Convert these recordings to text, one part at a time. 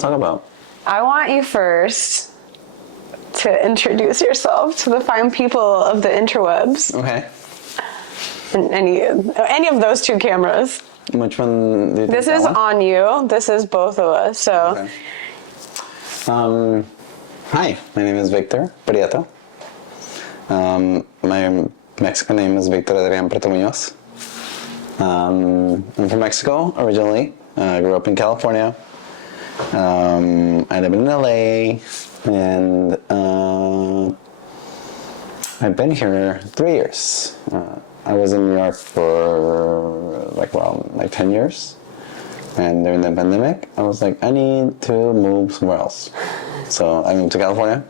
to talk about? I want you first to introduce yourself to the fine people of the interwebs. Okay. And any of those two cameras. Which one do you think? This is on you. This is both of us. So. Okay. Hi, my name is Victor Prieto. My Mexican name is Victor Adrián Prieto Muñoz. I'm from Mexico originally. I grew up in California. I live in LA, and I've been here 3 years. I was in New York for like 10 years. And during the pandemic, I was like, I need to move somewhere else. So I moved to California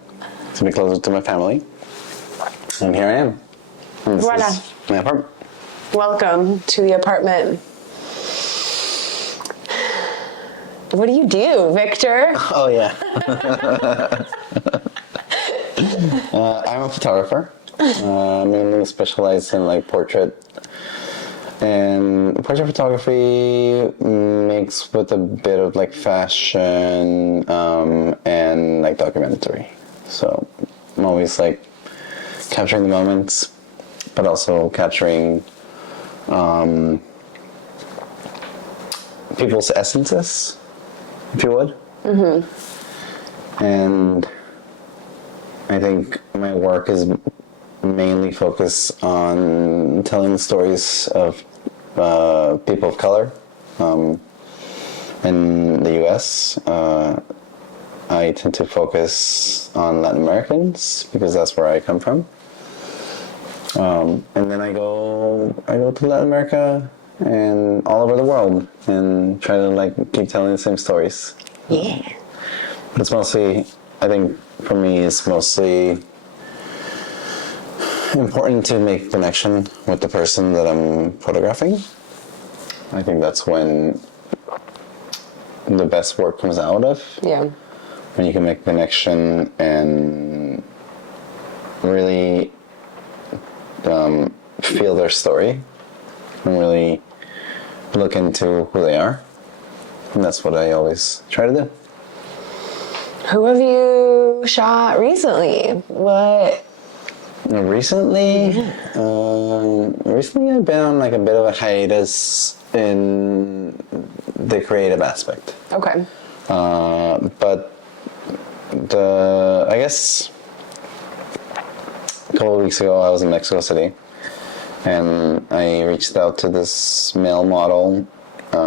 to be closer to my family. And here I am. And this is my apartment. Welcome to the apartment. What do you do, Victor? Oh, yeah. I'm a photographer. I mainly specialize in like portrait. And portrait photography mixed with a bit of like fashion and like documentary. So I'm always like capturing the moments, but also capturing people's essences, if you would. Mm-hmm. And I think my work is mainly focused on telling stories of people of color in the U.S. I tend to focus on Latin Americans because that's where I come from. And then I go to Latin America and all over the world and try to like keep telling the same stories. Yeah. But it's mostly, I think for me, it's mostly important to make a connection with the person that I'm photographing. I think that's when the best work comes out of. Yeah. When you can make a connection and really feel their story and really look into who they are. And that's what I always try to do. Who have you shot recently? What? Recently I've been on like a bit of a hiatus in the creative aspect. Okay. But I guess a couple of weeks ago I was in Mexico City and I reached out to this male model.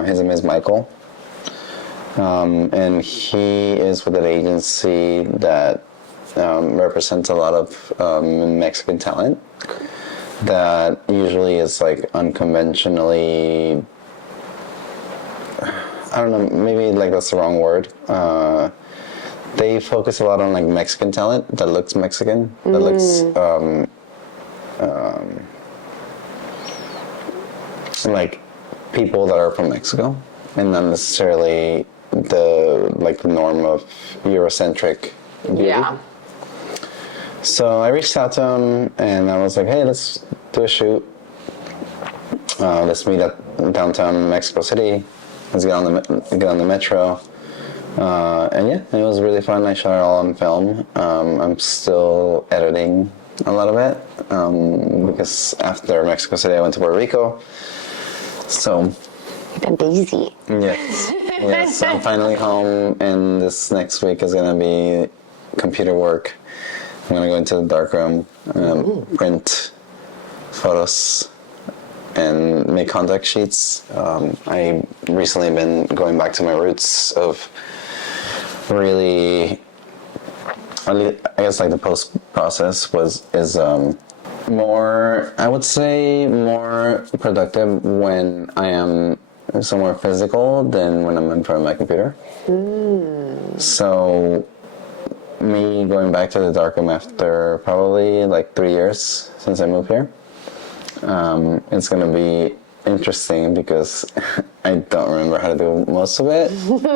His name is Michael. And he is with an agency that represents a lot of Mexican talent that usually is like unconventionally, I don't know, maybe like that's the wrong word. They focus a lot on like Mexican talent that looks Mexican, that looks like people that are from Mexico, and not necessarily the norm of Eurocentric beauty. Yeah. So I reached out to him and I was like, hey, let's do a shoot. Let's meet at downtown Mexico City. Let's get on the metro. And yeah, it was really fun. I shot it all on film. I'm still editing a lot of it because after Mexico City, I went to Puerto Rico. So you've been busy. Yes, I'm finally home, and this next week is gonna be computer work. I'm gonna go into the darkroom, print photos, and make contact sheets. I recently been going back to my roots of really, I guess like the post process is more, I would say, more productive when I am somewhere physical than when I'm in front of my computer. So me going back to the darkroom after probably like 3 years since I moved here, it's gonna be interesting because I don't remember how to do most of it.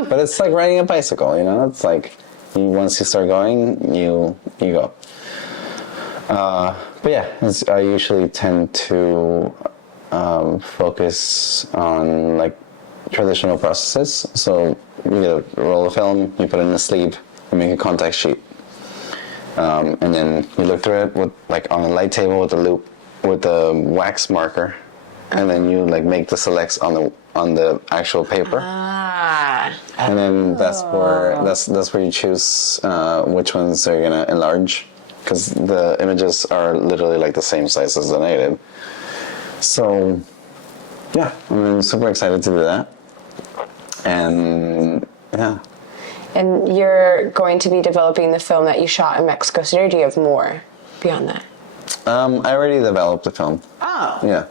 But it's like riding a bicycle, you know? It's like once you start going, you go. But yeah, I usually tend to focus on like traditional processes. So you get a roll of film, you put it in a sleeve, you make a contact sheet. And then you look through it with, like, on a light table with a loop, with a wax marker, and then you, like, make the selects on the actual paper. And then that's where you choose which ones are gonna enlarge, because the images are literally like the same size as the negative. So yeah, I'm super excited to do that. And yeah. And you're going to be developing the film that you shot in Mexico City, or do you have more beyond that? I already developed the film. Oh. Yeah.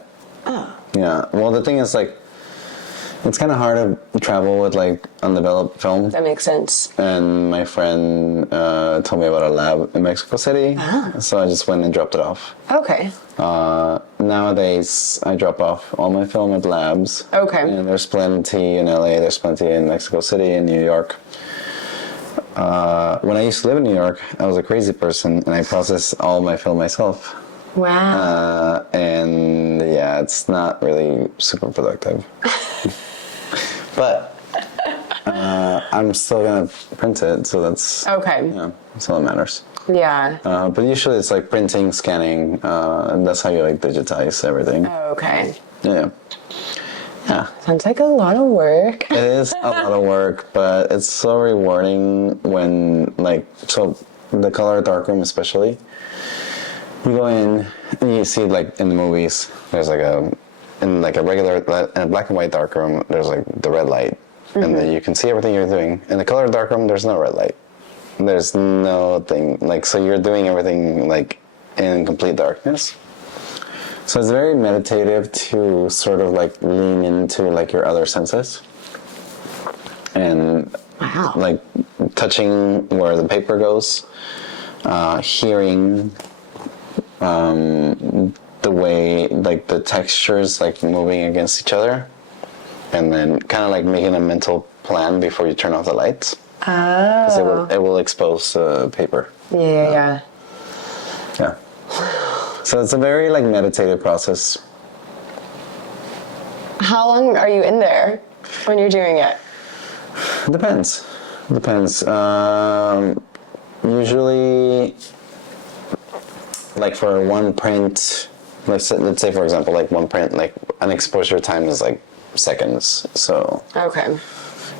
Oh. Yeah. Well, the thing is, like, it's kind of hard to travel with, like, undeveloped film. That makes sense. And my friend told me about a lab in Mexico City, so I just went and dropped it off. Okay. Nowadays, I drop off all my film at labs. Okay. And there's plenty in LA, there's plenty in Mexico City, in New York. When I used to live in New York, I was a crazy person, and I processed all my film myself. Wow. And yeah, it's not really super productive. But I'm still gonna print it, so that's okay. Yeah, that's all that matters. Yeah. But usually it's like printing, scanning, and that's how you like digitize everything. Okay. Yeah. Yeah. Sounds like a lot of work. It is a lot of work, but it's so rewarding when, like, so the color darkroom especially, you go in and you see, like, in the movies, there's like in a regular, in a black and white darkroom, there's like the red light, and then you can see everything you're doing. In the color darkroom, there's no red light. There's no thing, like, so you're doing everything, like, in complete darkness. So it's very meditative to sort of, like, lean into, like, your other senses. And, wow. Like, touching where the paper goes, hearing the way, like, the textures, like, moving against each other, and then kind of, like, making a mental plan before you turn off the lights. Oh. Because it will expose paper. Yeah. Yeah. So it's a very, like, meditative process. How long are you in there when you're doing it? Depends. Usually, like, for one print, let's say for example, like, one print, like, an exposure time is like seconds. So, okay.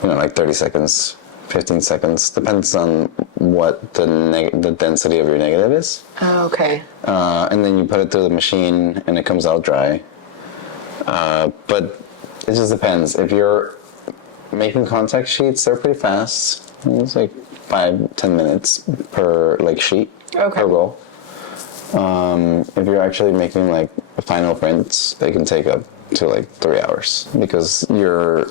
You know, like 30 seconds, 15 seconds, depends on what the density of your negative is. Oh, okay. And then you put it through the machine and it comes out dry. But it just depends. If you're making contact sheets, they're pretty fast. It's like 5-10 minutes per, like, sheet, okay. per roll. If you're actually making, like, final prints, they can take up to, like, 3 hours, because you're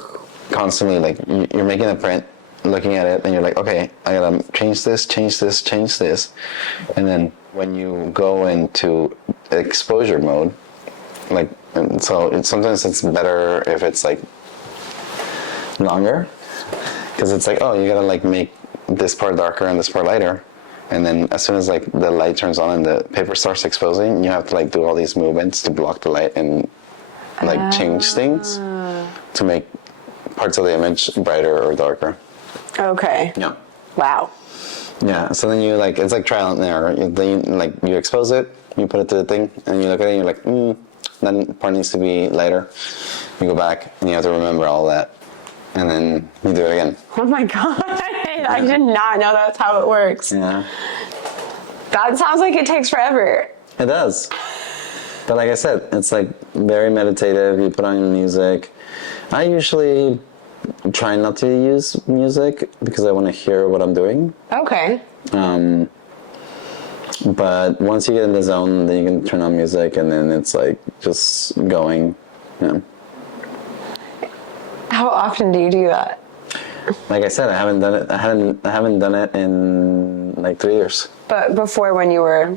constantly, like, you're making a print, looking at it, and you're like, okay, I gotta change this, and then when you go into exposure mode, like, and so sometimes it's better if it's, like, longer, because it's like, oh, you gotta, like, make this part darker and this part lighter, and then as soon as, like, the light turns on and the paper starts exposing, you have to, like, do all these movements to block the light and, like, change things to make parts of the image brighter or darker. Okay. Yeah. Wow. Yeah, so then you, like, it's like trial and error. Then, like, you expose it, you put it to the thing, and you look at it and you're like, that part needs to be lighter. You go back and you have to remember all that, and then you do it again. Oh my god, I did not know that's how it works. Yeah. That sounds like it takes forever. It does. But like I said, it's, like, very meditative. You put on music. I usually try not to use music because I want to hear what I'm doing. Okay. But once you get in the zone, then you can turn on music, and then it's, like, just going. Yeah. How often do you do that? Like I said, I haven't done it. I haven't done it in, like, 3 years. But before, when you were...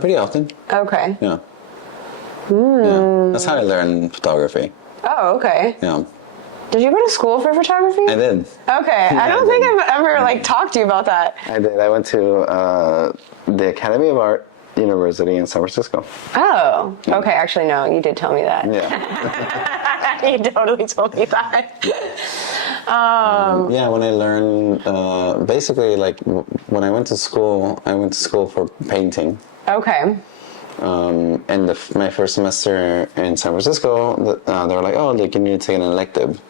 Pretty often. Okay. Yeah. Yeah. That's how I learned photography. Oh, okay. Yeah. Did you go to school for photography? I did. Okay. Yeah, I don't think I've ever, like, talked to you about that. I did. I went to the Academy of Art University in San Francisco. Oh. Okay. Actually, no. You did tell me that. Yeah. You totally told me that. Yeah, when I learned, basically, like, when I went to school for painting. Okay. And my first semester in San Francisco, they were like, oh, like, you need to take an elective.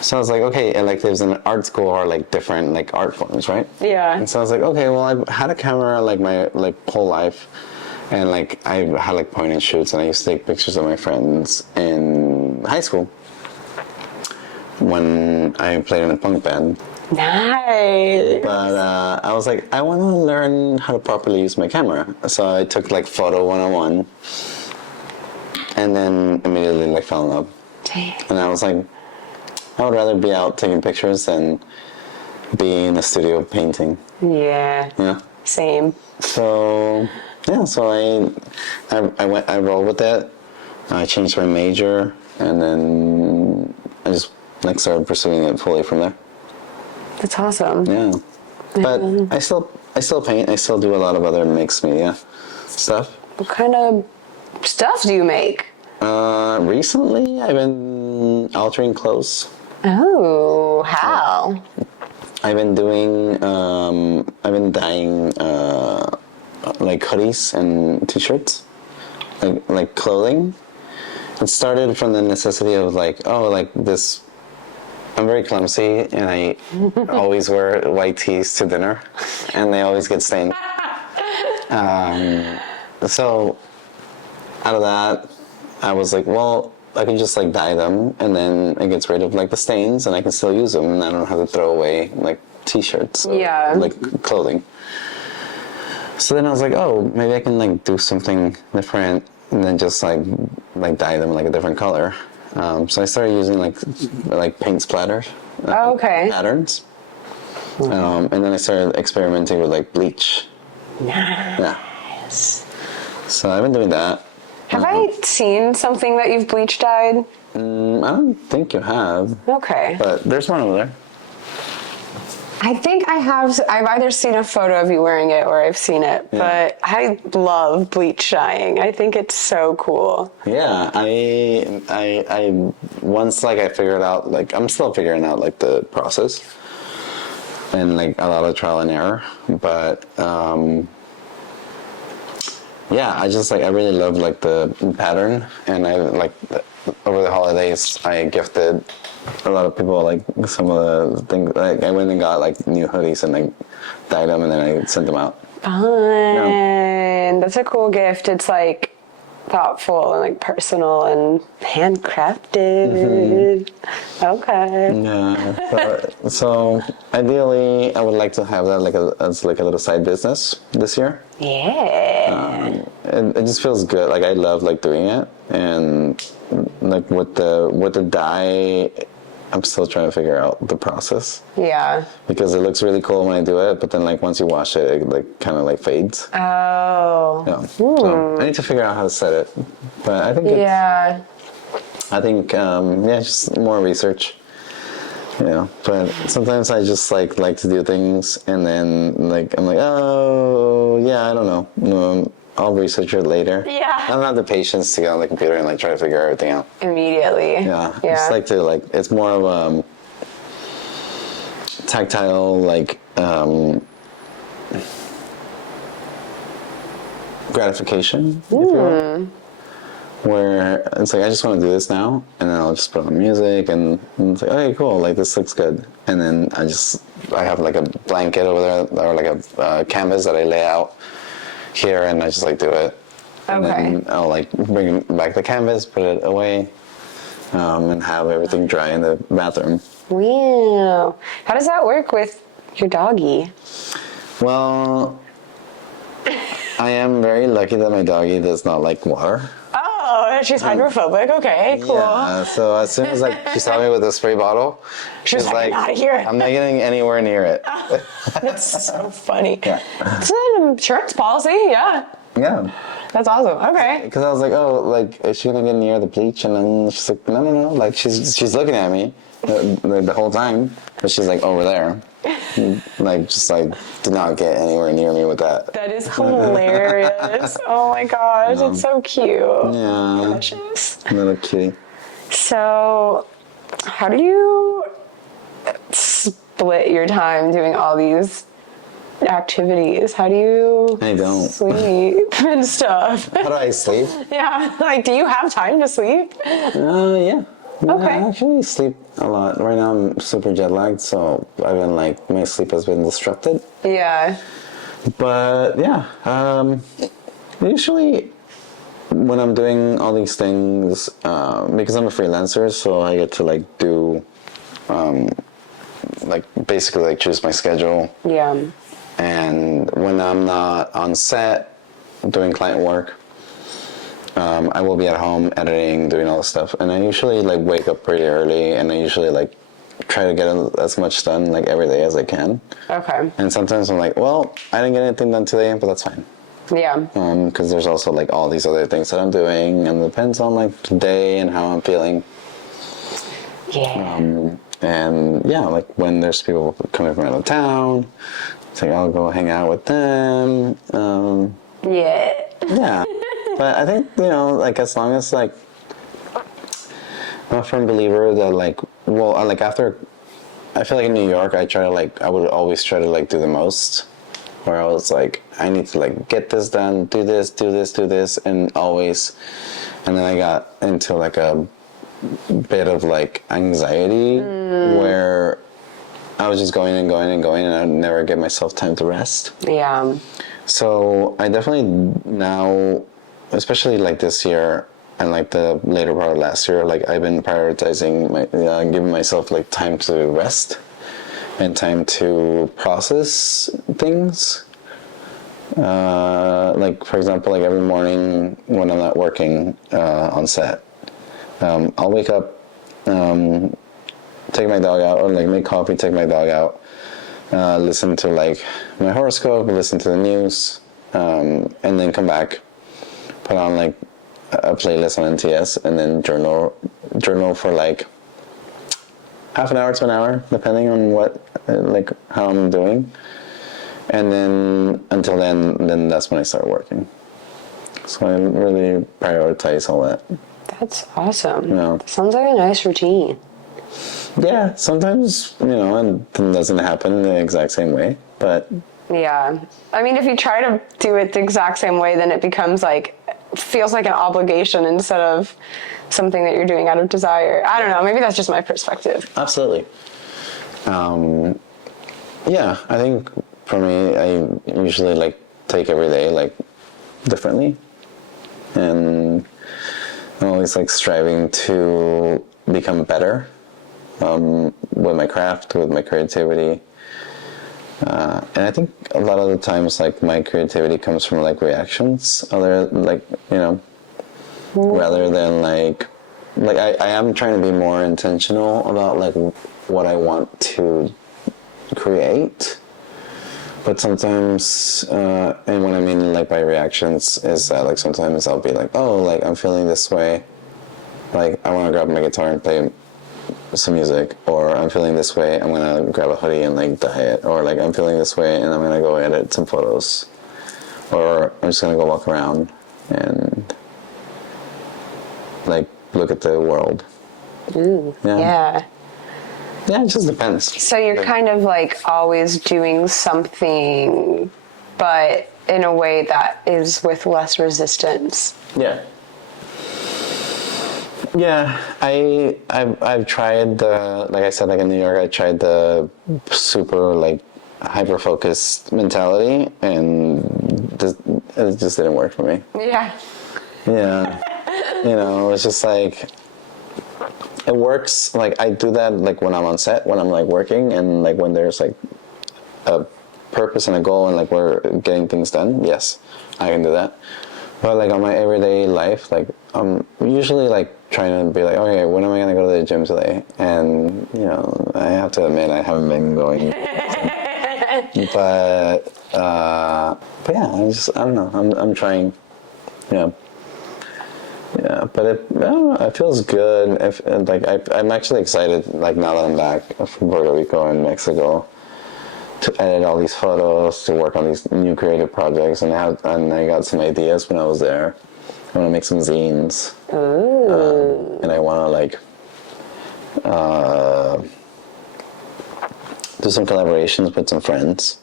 So I was like, okay, electives in art school are like different, like art forms, right? Yeah. And so I was like, okay, well, I've had a camera like my whole life, and like I had like point and shoots, and I used to take pictures of my friends in high school when I played in a punk band. Nice. But I was like, I want to learn how to properly use my camera. So I took like photo 101, and then immediately like fell in love. Dang. And I was like, I would rather be out taking pictures than be in the studio painting. Yeah. Yeah. Same. So yeah, so I rolled with that. I changed my major, and then I just like started pursuing it fully from there. That's awesome. Yeah. But I still paint. I still do a lot of other mixed media stuff. What kind of stuff do you make? Recently I've been altering clothes. Oh, how? I've been doing, I've been dyeing, like hoodies and t-shirts, like clothing. It started from the necessity of like, oh, like this, I'm very clumsy and I always wear white tees to dinner and they always get stained. So out of that, I was like, well, I can just like dye them and then it gets rid of like the stains and I can still use them and I don't have to throw away like t-shirts or, like clothing. So then I was like, oh, maybe I can like do something different and then just like dye them like a different color. So I started using like paint splatter patterns. And then I started experimenting with like bleach. Nice. Yeah. So I've been doing that. Have I seen something that you've bleach dyed? I don't think you have. Okay. But there's one over there. I think I have. I've either seen a photo of you wearing it or I've seen it. Yeah. But I love bleach dyeing. I think it's so cool. Yeah, I once like I figured out like I'm still figuring out like the process and like a lot of trial and error, but yeah, I just like I really love like the pattern, and I like over the holidays I gifted a lot of people like some of the things. Like I went and got like new hoodies and like dyed them, and then I sent them out. Fun. Yeah. That's a cool gift. It's like thoughtful and like personal and handcrafted. Okay. Yeah. So ideally, I would like to have that like as like a little side business this year. Yeah. It just feels good. Like I love like doing it, and like with the dye, I'm still trying to figure out the process. Yeah. Because it looks really cool when I do it, but then like once you wash it, it like kind of like fades. Oh. Yeah. So I need to figure out how to set it, but I think just more research. Yeah, but sometimes I just like to do things, and then like I'm like, oh yeah, I don't know. I'll research it later. Yeah. I don't have the patience to get on the computer and like try to figure everything out immediately. Yeah. Just like to like it's more of tactile like gratification, if you will. Where it's like I just want to do this now, and then I'll just put on music, and it's like, okay, cool, like this looks good, and then I have like a blanket over there or like a canvas that I lay out here, and I just like do it. And then I'll like bring back the canvas, put it away, and have everything dry in the bathroom. Wow. How does that work with your doggy? Well, I am very lucky that my doggy does not like water. Oh, she's hydrophobic. Okay, cool. Yeah, so as soon as like she saw me with a spray bottle, she's like, out of here. I'm not getting anywhere near it. That's so funny. Yeah. It's an insurance policy, yeah. Yeah. That's awesome. Okay. Because I was like, oh, like, is she gonna get near the bleach? And then she's like, no. Like, she's looking at me the whole time, but she's like over there. Like, just like, did not get anywhere near me with that. That is hilarious. Oh my gosh, it's so cute. Yeah. Precious. Little kitty. So, how do you split your time doing all these activities? How do you I don't. sleep and stuff? How do I sleep? Yeah, like, do you have time to sleep? Yeah. Okay. I actually sleep a lot. Right now I'm super jet lagged, so I've been like, my sleep has been disrupted. Yeah. But yeah, usually when I'm doing all these things, because I'm a freelancer, so I get to like do, like basically like choose my schedule. Yeah. And when I'm not on set doing client work, I will be at home editing, doing all this stuff. And I usually like wake up pretty early, and I usually like try to get as much done like every day as I can. Okay. And sometimes I'm like, well, I didn't get anything done today, but that's fine. Yeah. Because there's also like all these other things that I'm doing, and it depends on like the day and how I'm feeling. Yeah. And yeah, like when there's people coming from out of town, it's like I'll go hang out with them. Yeah. Yeah. But I think, like as long as like, I'm a firm believer that like, well, like after, I feel like in New York, I would always try to like do the most. Where I was like, I need to like get this done, do this, and always, and then I got into like a bit of like anxiety where I was just going and going and going, and I'd never give myself time to rest. Yeah. So I definitely now, especially like this year and like the later part of last year, like I've been prioritizing giving myself like time to rest and time to process things. Like for example, like every morning when I'm not working on set, I'll wake up, take my dog out, or like make coffee, take my dog out, listen to like my horoscope, listen to the news, and then come back, put on like a playlist on NTS, and then journal for like half an hour to an hour, depending on what, like how I'm doing. And then until then that's when I start working. So I really prioritize all that. That's awesome. Yeah. Sounds like a nice routine. Yeah, sometimes, it doesn't happen the exact same way, but... Yeah. I mean, if you try to do it the exact same way, then it becomes like, feels like an obligation instead of something that you're doing out of desire. I don't know, maybe that's just my perspective. Absolutely. Yeah, I think for me, I usually like take every day like differently, and I'm always like striving to become better with my craft, with my creativity. And I think a lot of the times, like, my creativity comes from, like, reactions, rather than, like I am trying to be more intentional about, like, what I want to create. But sometimes, and what I mean, like, by reactions is that, like, sometimes I'll be like, oh, like, I'm feeling this way. Like, I want to grab my guitar and play some music, or I'm feeling this way, I'm gonna grab a hoodie and like dye it, or like I'm feeling this way and I'm gonna go edit some photos, or I'm just gonna go walk around and like look at the world. Ooh, yeah. Yeah, it just depends. So you're kind of like always doing something, but in a way that is with less resistance. Yeah. Yeah, I've tried the, like I said, like in New York, I tried the super like hyper-focused mentality, and it just didn't work for me. Yeah. Yeah. It was just like, it works, like I do that like when I'm on set, when I'm like working, and like when there's like a purpose and a goal and like we're getting things done, yes, I can do that. But like on my everyday life, like I'm usually like trying to be like, okay, when am I gonna go to the gym today? And I have to admit I haven't been going. but yeah, I don't know. I'm trying. Yeah. Yeah, but I don't know, it feels good. I'm actually excited. Like now that I'm back from Puerto Rico and Mexico, to edit all these photos, to work on these new creative projects, and I got some ideas when I was there. I want to make some zines. And I want to like do some collaborations with some friends.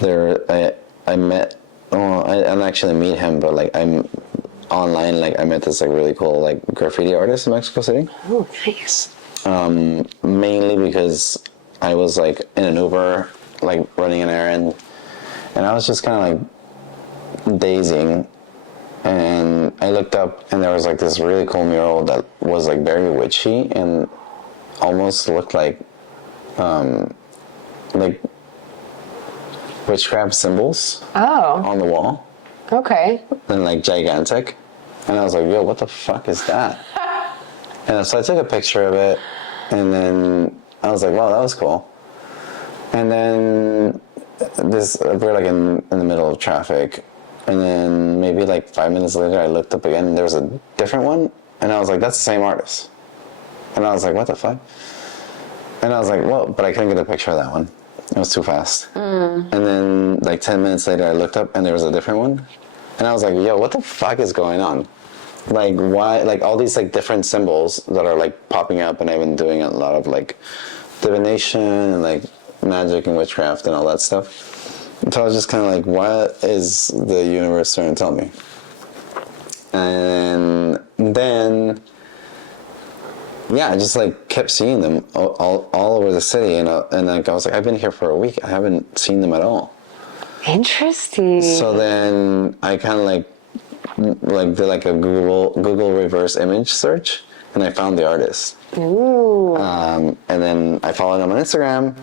I met, I didn't actually meet him, but like I'm online, like I met this like really cool like graffiti artist in Mexico City. Oh, nice. Mainly because I was like in an Uber, like running an errand, and I was just kind of like dazing, and I looked up and there was like this really cool mural that was like very witchy and almost looked like witchcraft symbols on the wall. Okay. And like gigantic. And I was like, yo, what the fuck is that? And so I took a picture of it, and then I was like, wow, that was cool. And then we're like in the middle of traffic, and then maybe like 5 minutes later I looked up again and there was a different one, and I was like, that's the same artist. And I was like, what the fuck? And I was like, well, but I couldn't get a picture of that one. It was too fast. And then like 10 minutes later I looked up and there was a different one. And I was like, yo, what the fuck is going on? Like, why, like all these like different symbols that are like popping up, and I've been doing a lot of like divination and like magic and witchcraft and all that stuff. So I was just kind of like, what is the universe trying to tell me? And then, yeah, I just like kept seeing them all over the city, and like I was like, I've been here for a week, I haven't seen them at all. Interesting. So then I kind of like did like a Google reverse image search, and I found the artist. Ooh. And then I followed him on Instagram,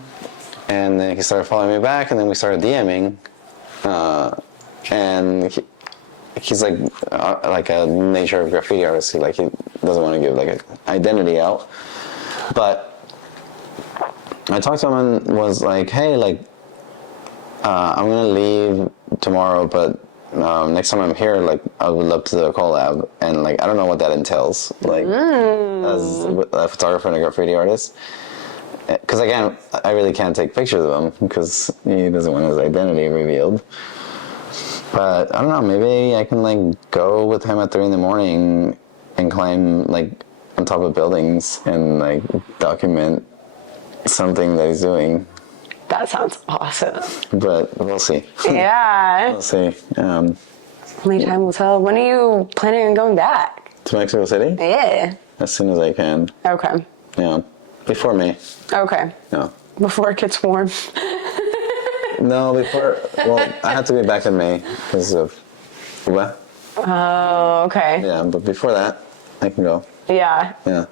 and then he started following me back, and then we started DMing. And he's like a nature of graffiti artist. He doesn't want to give like an identity out. But I talked to him and was like, hey, like I'm gonna leave tomorrow, but next time I'm here, like I would love to do a collab, and like I don't know what that entails, like as a photographer and a graffiti artist, because again, I really can't take pictures of him because he doesn't want his identity revealed. But I don't know, maybe I can like go with him at 3 a.m. and climb like on top of buildings and like document something that he's doing. That sounds awesome. But we'll see. Yeah. We'll see. Only time will tell. When are you planning on going back? To Mexico City? Yeah. As soon as I can. Okay. Yeah. Before May. Okay. Yeah. Before it gets warm. No, well, I have to be back in May because of what? Oh, okay. Yeah, but before that, I can go. Yeah. Yeah.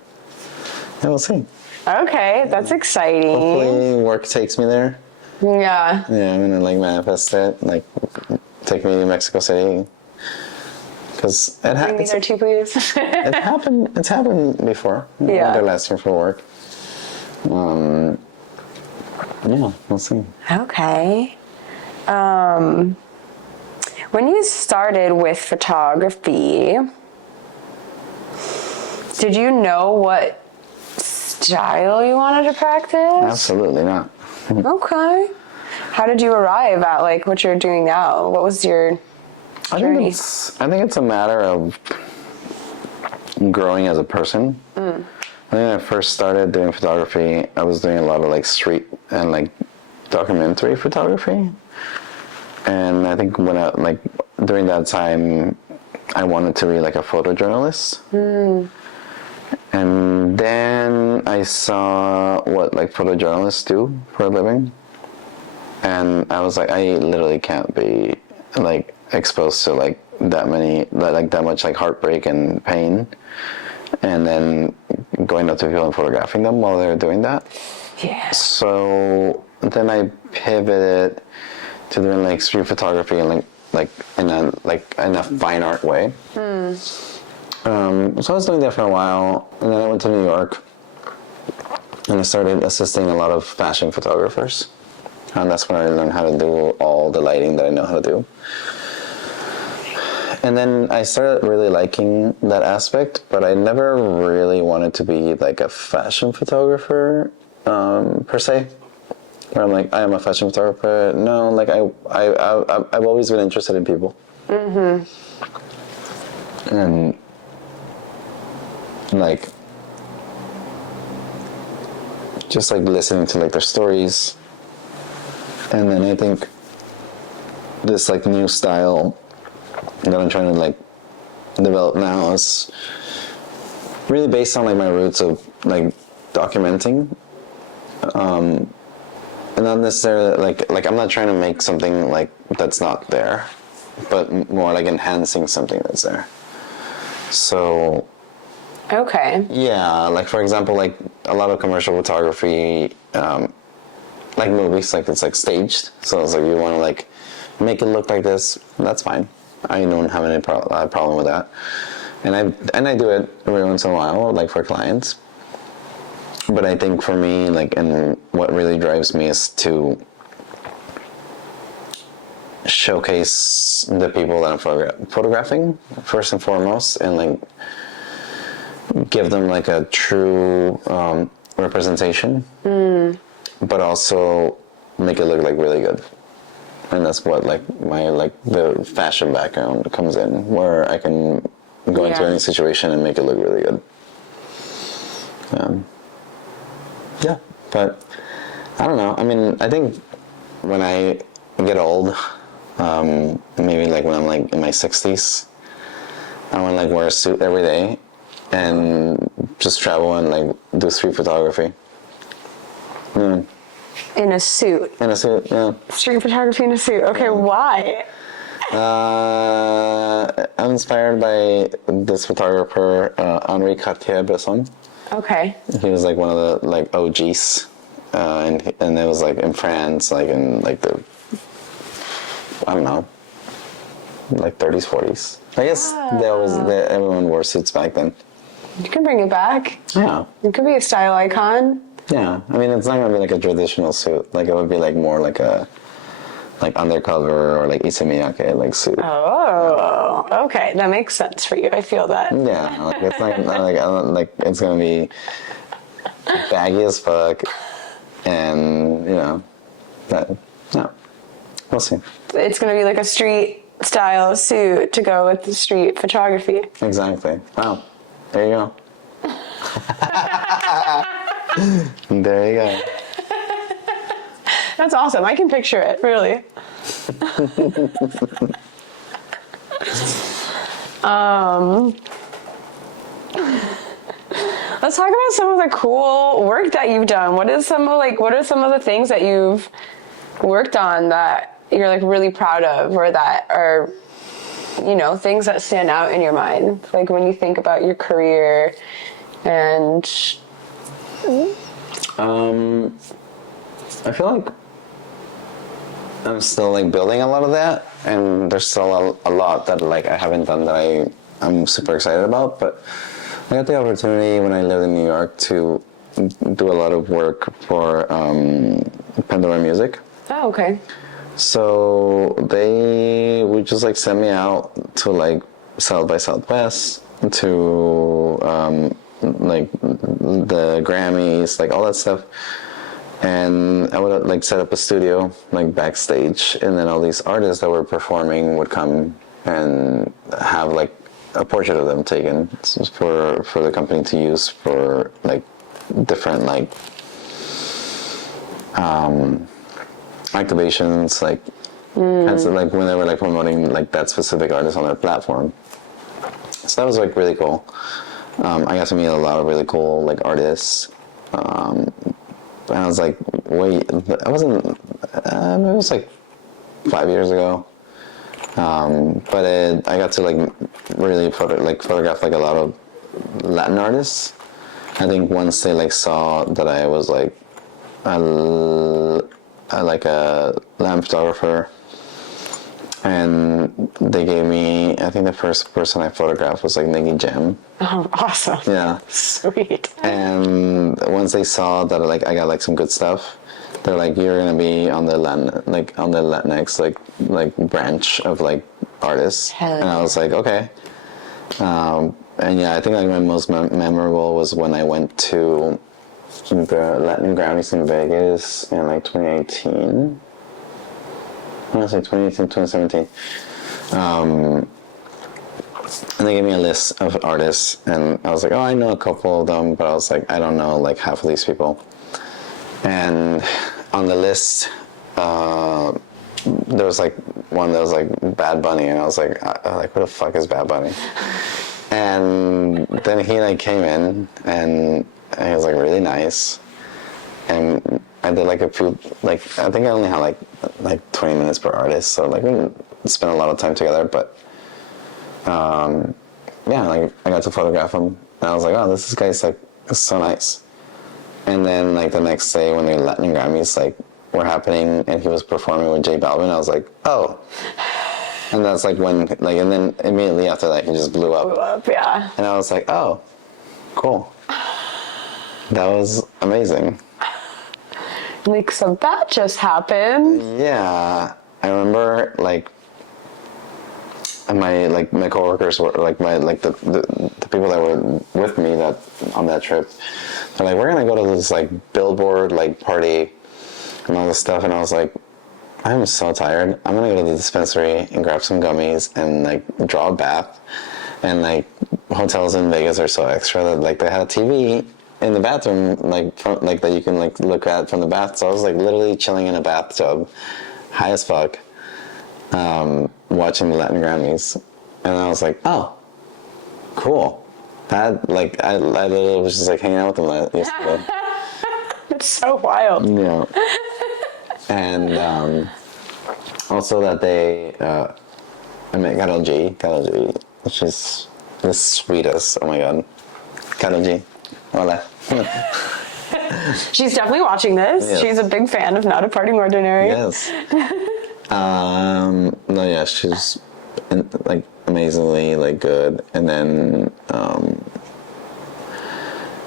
Yeah, we'll see. Okay, that's exciting. Hopefully work takes me there. Yeah. Yeah, I'm gonna like manifest it, like take me to Mexico City. Because Bring me there too, please. It's happened before. Yeah. I went there last year for work. Yeah, we'll see. Okay. When you started with photography, did you know what style you wanted to practice? Absolutely not. Okay. How did you arrive at like what you're doing now? What was your journey? I think it's a matter of growing as a person. I think when I first started doing photography, I was doing a lot of like street and like documentary photography. And I think during that time, I wanted to be like a photojournalist. And then I saw what like photojournalists do for a living. And I was like, I literally can't be like exposed to like that much like heartbreak and pain, and then going up to people and photographing them while they're doing that. Yeah. So then I pivoted to doing like street photography and like in a fine art way. So I was doing that for a while, and then I went to New York, and I started assisting a lot of fashion photographers. And that's when I learned how to do all the lighting that I know how to do. And then I started really liking that aspect, but I never really wanted to be like a fashion photographer per se. Where I'm like, I am a fashion photographer. No, like I've always been interested in people. And like just like listening to like their stories. And then I think this like new style that I'm trying to like develop now is really based on like my roots of like documenting, and not necessarily like I'm not trying to make something like that's not there, but more like enhancing something that's there. So Okay. yeah, like for example, like a lot of commercial photography, like movies, like it's like staged. So it's like you want to like make it look like this, that's fine. I don't have any problem with that. And I do it every once in a while, like for clients. But I think for me, like, and what really drives me is to showcase the people that I'm photographing first and foremost, and like give them like a true representation, but also make it look like really good. And that's what like my like the fashion background comes in, where I can go into any situation and make it look really good. Yeah, but I don't know. I mean, I think when I get old, maybe like when I'm like in my 60s, I want to like wear a suit every day and just travel and like do street photography. In a suit. In a suit, yeah. Street photography in a suit. Okay, why? I'm inspired by this photographer, Henri Cartier-Bresson. Okay. He was like one of the like OGs, and it was like in France, like in like the, I don't know, like 30s, 40s. I guess everyone wore suits back then. You can bring it back. Yeah. It could be a style icon. Yeah, I mean, it's not gonna be like a traditional suit. Like it would be like more like a like undercover or like Issey Miyake like suit. Oh, okay, that makes sense for you. I feel that. Yeah, like it's not like it's gonna be baggy as fuck, and you know that. No, we'll see. It's gonna be like a street style suit to go with the street photography. Exactly. Wow. There you go. There you go. That's awesome. I can picture it, really. Let's talk about some of the cool work that you've done. What are some of the things that you've worked on that you're like really proud of, or that are, you know, things that stand out in your mind, like when you think about your career? And I feel like I'm still like building a lot of that, and there's still a lot that like I haven't done that I'm super excited about. But I got the opportunity when I lived in New York to do a lot of work for Pandora Music. oh, okay. So they would just like send me out to like South by Southwest, to like the Grammys, like all that stuff. And I would like set up a studio like backstage, and then all these artists that were performing would come and have like a portrait of them taken for the company to use for like different like activations, like kinds of like when they were like promoting like that specific artist on their platform. So that was like really cool. I got to meet a lot of really cool like artists. And I was like, wait, I wasn't, it was like 5 years ago. But I got to like really photograph like a lot of Latin artists. I think once they like saw that I was like a Latin photographer, and they gave me, I think the first person I photographed was like Nicky Jam. Oh, awesome. Yeah. Sweet. And once they saw that like I got like some good stuff, they're like, you're gonna be on the Latinx like branch of like artists. Hell and I was like, okay. And yeah, I think like my most memorable was when I went to the Latin Grammys in Vegas in like 2018. I want to say 2018, 2017. And they gave me a list of artists, and I was like, oh, I know a couple of them, but I was like, I don't know like half of these people. And on the list, there was like one that was like Bad Bunny, and I was like, what the fuck is Bad Bunny? And then he like came in, and he was like really nice, and I did like a few, like I think I only had like 20 minutes per artist, so like we didn't spend a lot of time together, but yeah, like I got to photograph him, and I was like, oh, this guy's like so nice. And then like the next day when the Latin Grammys like were happening and he was performing with J Balvin, I was like, oh. And that's like when like, and then immediately after that he just blew up. Yeah. And I was like, oh, cool. That was amazing. Like, so that just happened. Yeah, I remember like my coworkers were like the people that were with me that on that trip. They're like, we're gonna go to this like billboard like party and all this stuff, and I was like, I'm so tired. I'm gonna go to the dispensary and grab some gummies and like draw a bath. And like hotels in Vegas are so extra that like they had a TV in the bathroom like that you can like look at from the bath. So I was like literally chilling in a bathtub, high as fuck, watching the Latin Grammys, and I was like, oh, cool. That like I literally was just like hanging out with them yesterday. It's so wild. Yeah. And also that day, I met Karol G, which is the sweetest. Oh my god, Karol G, hola. She's definitely watching this. Yes. She's a big fan of Now Departing Ordinary. Yes. No, yeah, she's like amazingly like good. And then,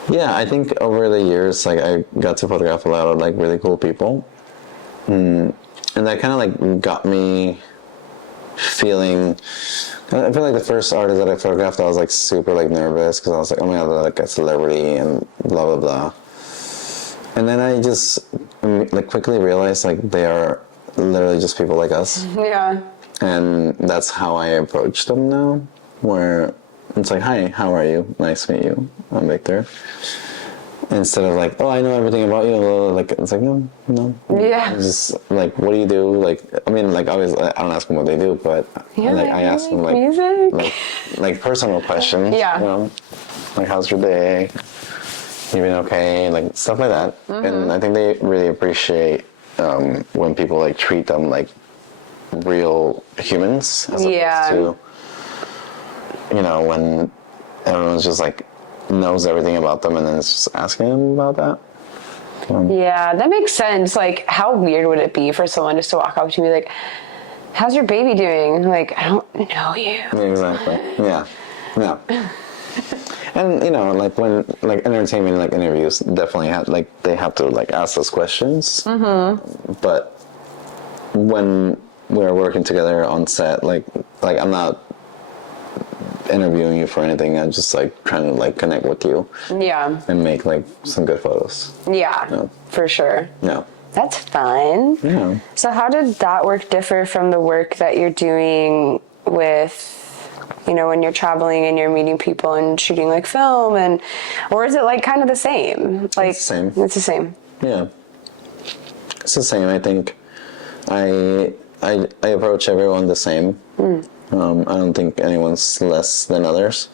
yeah, I think over the years, like I got to photograph a lot of like really cool people. And that kind of like got me feeling, I feel like the first artist that I photographed, I was like super like nervous because I was like, oh my god, they're like a celebrity and blah blah blah. And then I just like quickly realized like they are literally just people like us. Yeah. And that's how I approach them now, where it's like, hi, how are you? Nice to meet you. I'm Victor. Instead of like, oh, I know everything about you. Like, it's like, no. Yeah. It's just like, what do you do? Like, I mean, like, obviously, I don't ask them what they do, but Yeah, like, I ask them like, music. like personal questions. Yeah. You know, like, how's your day? You been okay? Like stuff like that. Mm-hmm. And I think they really appreciate when people like treat them like real humans as opposed to, you know, when everyone's just like knows everything about them and then it's just asking them about that. Yeah, that makes sense. Like, how weird would it be for someone just to walk up to me like, how's your baby doing? Like, I don't know you. Exactly. Yeah. And you know, like when like entertainment like interviews definitely have like they have to like ask those questions. Mm-hmm. But when we're working together on set, like I'm not interviewing you for anything. I'm just like trying to like connect with you. Yeah. And make like some good photos. Yeah. For sure. Yeah. That's fun. Yeah. So how did that work differ from the work that you're doing with, you know, when you're traveling and you're meeting people and shooting like film, and or is it like kind of the same? Like it's the same. It's the same. Yeah. It's the same. I think I approach everyone the same. I don't think anyone's less than others.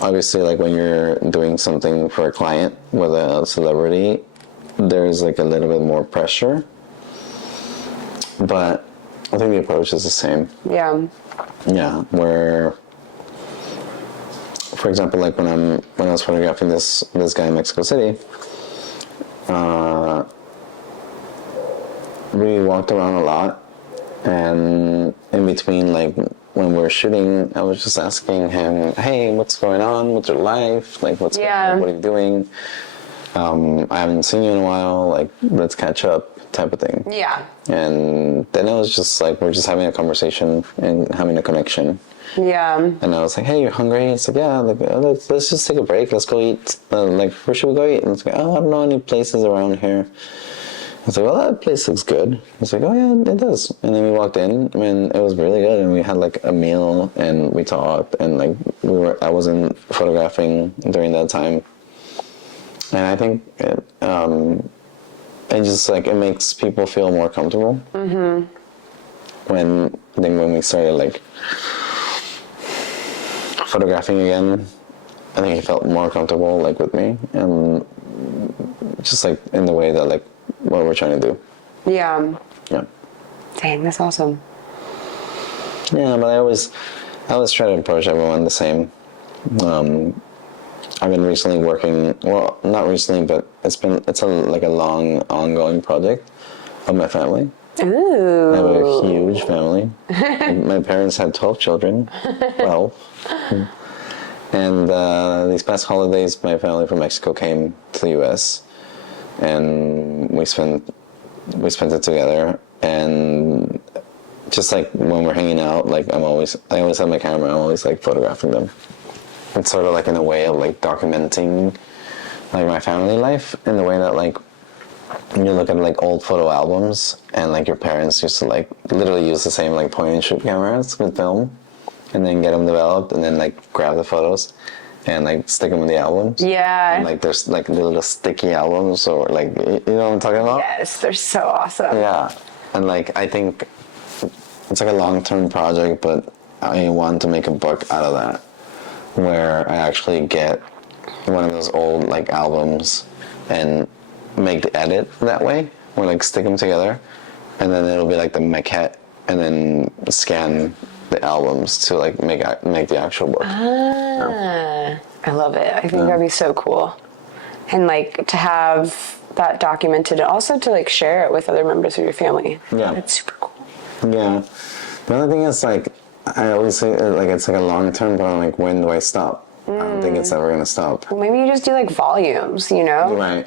Obviously, like when you're doing something for a client with a celebrity, there's like a little bit more pressure. But I think the approach is the same. Yeah. Yeah, where, for example, like when I was photographing this guy in Mexico City, we walked around a lot. And in between, like, when we were shooting, I was just asking him, hey, what's going on? What's your life? Like, what's going on? What are you doing? I haven't seen you in a while. Like, let's catch up type of thing. Yeah. And then it was just, like, we're just having a conversation and having a connection. Yeah. And I was like, hey, you're hungry? It's like, yeah, like, let's just take a break. Let's go eat. Like, where should we go eat? And it's like, oh, I don't know any places around here. I was like, well, that place looks good. I was like, oh, yeah, it does. And then we walked in, and it was really good. And we had, like, a meal, and we talked. And, like, I wasn't photographing during that time. And I think it just like it makes people feel more comfortable. Mm-hmm. When we started like photographing again, I think he felt more comfortable like with me, and just like in the way that like what we're trying to do. Yeah. Yeah. Dang, that's awesome. Yeah, but I always try to approach everyone the same. I've been recently working, well, not recently, but it's a long ongoing project of my family. Ooh. I have a huge family. My parents had 12 children. 12. And these past holidays, my family from Mexico came to the U.S. and we spent it together. And just like when we're hanging out, like I always have my camera. I'm always like photographing them. It's sort of like in a way of like documenting like my family life in the way that like when you look at like old photo albums and like your parents used to like literally use the same like point and shoot cameras with film and then get them developed and then like grab the photos and like stick them in the albums. Yeah. And like there's like the little sticky albums or like, you know what I'm talking about? Yes, they're so awesome. Yeah. And like I think it's like a long-term project, but I want to make a book out of that where I actually get one of those old like albums and make the edit that way, or like stick them together, and then it'll be like the maquette, and then scan the albums to like make the actual book. I love it. I think that'd be so cool, and like to have that documented, and also to like share it with other members of your family. Yeah, it's super cool. Yeah, the other thing is like I always say like it's like a long term, but I'm like, when do I stop? I don't think it's ever gonna stop. Well, maybe you just do like volumes, you know? Right.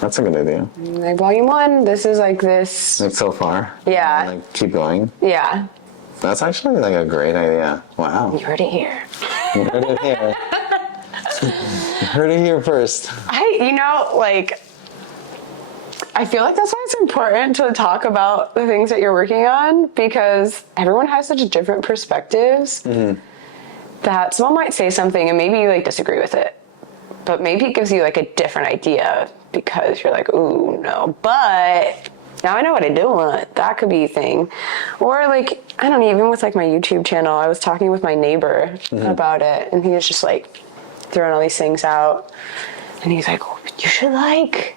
That's a good idea. Like volume 1, this is like this. Like so far. Yeah. And, like keep going. Yeah. That's actually like a great idea. Wow. You heard it here. You heard it here. You heard it here first. I feel like that's why it's important to talk about the things that you're working on, because everyone has such different perspectives that someone might say something and maybe you like disagree with it, but maybe it gives you like a different idea because you're like, ooh, no, but now I know what I do want. That could be a thing. Or like, I don't know, even with like my YouTube channel, I was talking with my neighbor about it, and he was just like throwing all these things out, and he's like, you should like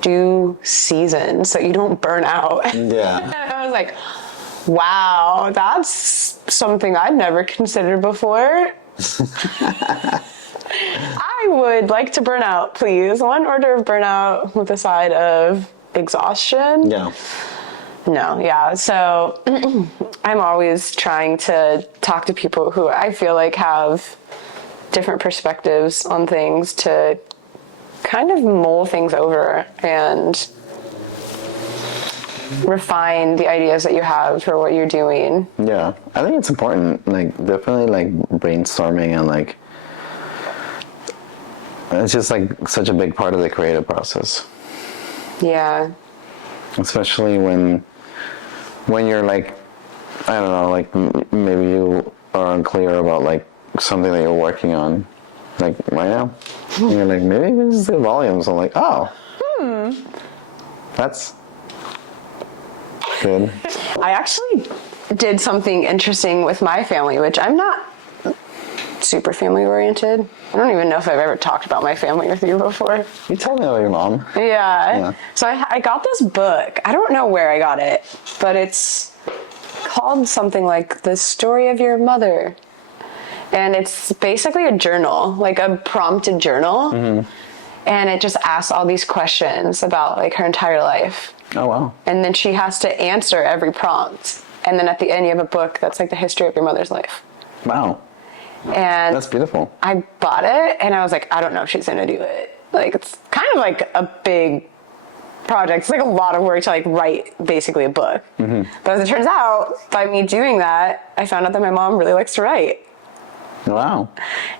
do seasons so you don't burn out. Yeah. And I was like, wow, that's something I'd never considered before. I would like to burn out, please. 1 order of burnout with a side of exhaustion. Yeah. No, yeah. So I'm always trying to talk to people who I feel like have different perspectives on things to kind of mull things over and refine the ideas that you have for what you're doing. Yeah. I think it's important, like definitely like brainstorming and like it's just like such a big part of the creative process. Yeah. Especially when you're like, I don't know, like maybe you are unclear about like something that you're working on, like right now. And you're like, maybe we can just do volumes. I'm like, oh, that's good. I actually did something interesting with my family, which I'm not super family oriented. I don't even know if I've ever talked about my family with you before. You told me about your mom. Yeah. So I got this book. I don't know where I got it, but it's called something like The Story of Your Mother. And it's basically a journal, like a prompted journal. And it just asks all these questions about like her entire life. Oh, wow. And then she has to answer every prompt. And then at the end you have a book that's like the history of your mother's life. Wow. And That's beautiful. I bought it and I was like, I don't know if she's gonna do it. Like, it's kind of like a big project. It's like a lot of work to like write basically a book. But as it turns out, by me doing that, I found out that my mom really likes to write. Wow.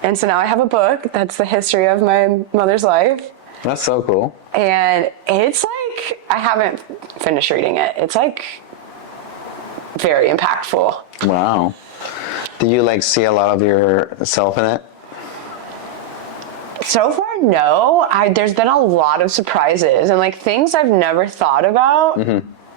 And so now I have a book that's the history of my mother's life. That's so cool. And it's like, I haven't finished reading it. It's like very impactful. Wow. Do you like see a lot of yourself in it? So far, no. There's been a lot of surprises and like things I've never thought about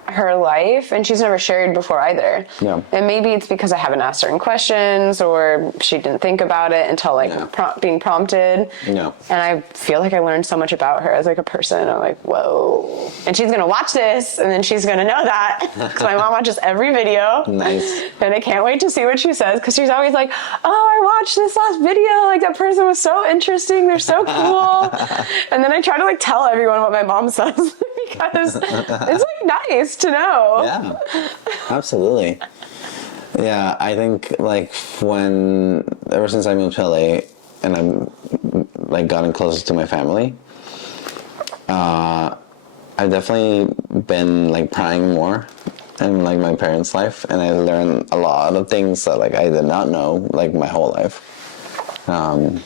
her life, and she's never shared before either. Yeah. And maybe it's because I haven't asked certain questions, or she didn't think about it until like being prompted. Yeah. And I feel like I learned so much about her as like a person. I'm like, whoa. And she's gonna watch this, and then she's gonna know that because my mom watches every video. Nice. And I can't wait to see what she says, because she's always like, oh, I watched this last video. Like, that person was so interesting. They're so cool. And then I try to like tell everyone what my mom says because it's like nice to know. Yeah, absolutely. Yeah, I think like ever since I moved to LA and I'm like gotten closer to my family, I've definitely been like prying more in like my parents' life, and I learned a lot of things that like I did not know like my whole life. A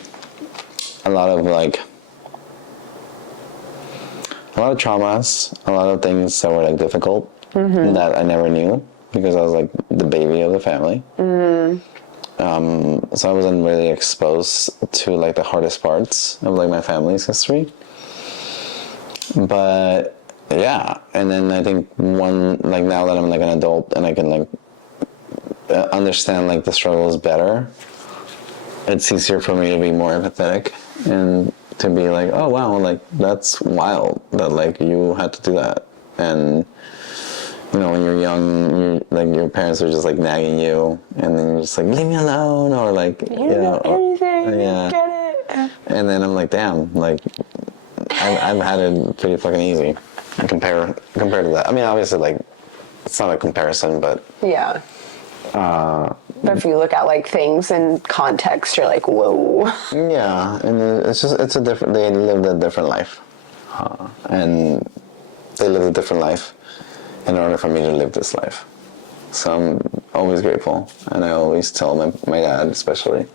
lot of traumas, a lot of things that were like difficult that I never knew because I was like the baby of the family. So I wasn't really exposed to like the hardest parts of like my family's history. But yeah, and then I think like now that I'm like an adult and I can like understand like the struggles better, it's easier for me to be more empathetic and to be like, oh wow, like that's wild that like you had to do that. And you know, when you're young, like your parents are just like nagging you, and then you're just like, leave me alone, or like You don't know anything. yeah. Get it. And then I'm like, damn, like I've had it pretty fucking easy compared to that. I mean, obviously, like it's not a comparison, but Yeah. But if you look at like things in context, you're like, whoa. yeah, and they lived a different life, and they lived a different life in order for me to live this life. So I'm always grateful, and I always tell my dad especially,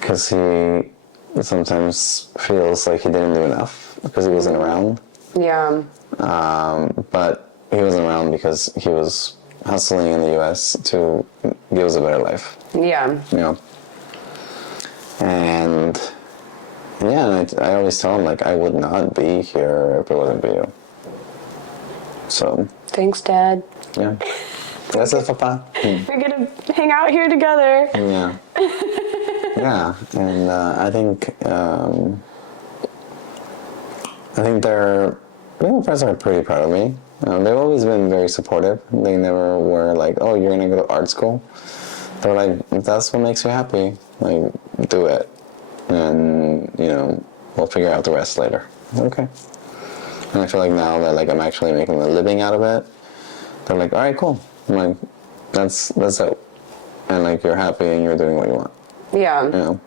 because he sometimes feels like he didn't do enough because he wasn't around. Yeah. But he wasn't around because he was hustling in the U.S. to give us a better life. Yeah. You know. And yeah, and I always tell him like I would not be here if it wasn't for you. So. Thanks, Dad. Yeah. Gracias, Papa. We're gonna hang out here together. Yeah. Yeah, and I think my friends are pretty proud of me. They've always been very supportive. They never were like, "Oh, you're gonna go to art school." They're like, "If that's what makes you happy, like, do it, and you know, we'll figure out the rest later." Okay. And I feel like now that like I'm actually making a living out of it, they're like, "All right, cool." I'm like, "That's it," and like you're happy and you're doing what you want. Yeah. You know,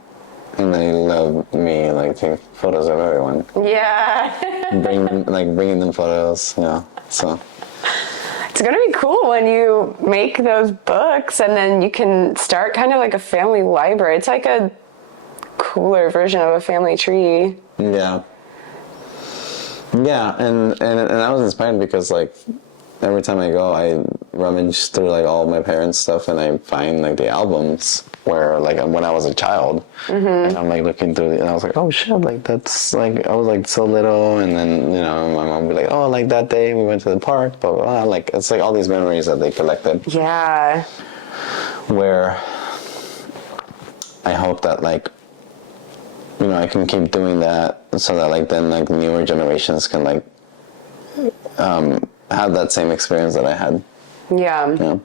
and they love me like take photos of everyone. Yeah. bringing them photos. You know, so. It's gonna be cool when you make those books, and then you can start kind of like a family library. It's like a cooler version of a family tree. Yeah. Yeah, and I was inspired because like every time I go, I rummage through like all my parents' stuff, and I find like the albums where like when I was a child, and I'm like looking through, and I was like, oh shit, like that's like I was like so little, and then you know my mom would be like, oh, like that day we went to the park, blah blah blah. Like it's like all these memories that they collected. Yeah. Where I hope that like, you know, I can keep doing that so that like then like newer generations can like have that same experience that I had. Yeah. You know?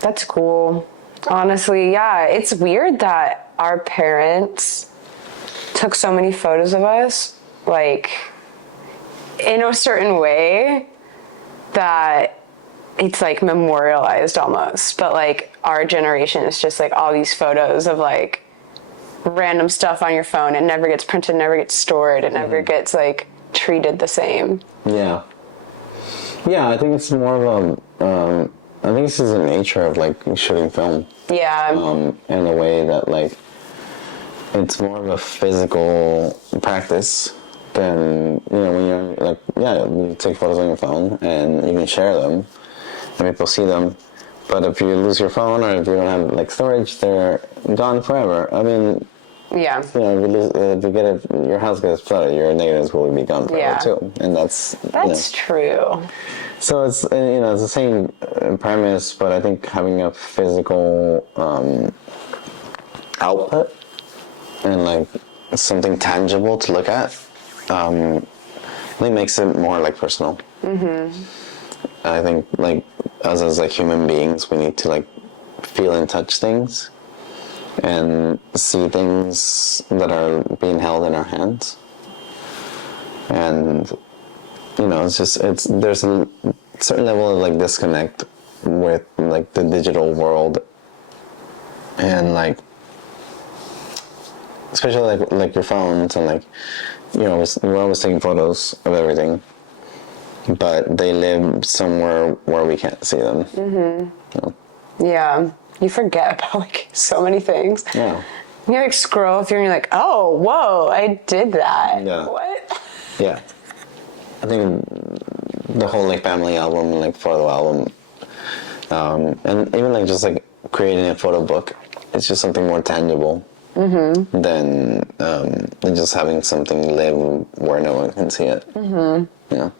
That's cool. Honestly, yeah. It's weird that our parents took so many photos of us, like, in a certain way that it's like memorialized almost. But like our generation is just like all these photos of like random stuff on your phone. It never gets printed, never gets stored, it never gets like treated the same. Yeah. Yeah, I think it's more of a, I think this is the nature of like shooting film. Yeah. In a way that like, it's more of a physical practice than, you know, when you're like, yeah, you take photos on your phone and you can share them and people see them. But if you lose your phone or if you don't have like storage, they're gone forever. I mean, Yeah. You know, if you get your house gets flooded, your negatives will be gone forever too, and that's true. So it's it's the same premise, but I think having a physical output and like something tangible to look at, I think makes it more like personal. I think like us as like human beings, we need to like feel and touch things and see things that are being held in our hands. And there's a certain level of like disconnect with like the digital world, and like especially like your phones, and like we're always taking photos of everything, but they live somewhere where we can't see them. Yeah, you forget about like so many things. Yeah. You like scroll through and you're like, oh, whoa, I did that. Yeah. What? Yeah. I think the whole like family album and like photo album, and even like just like creating a photo book, it's just something more tangible than just having something live where no one can see it. Yeah.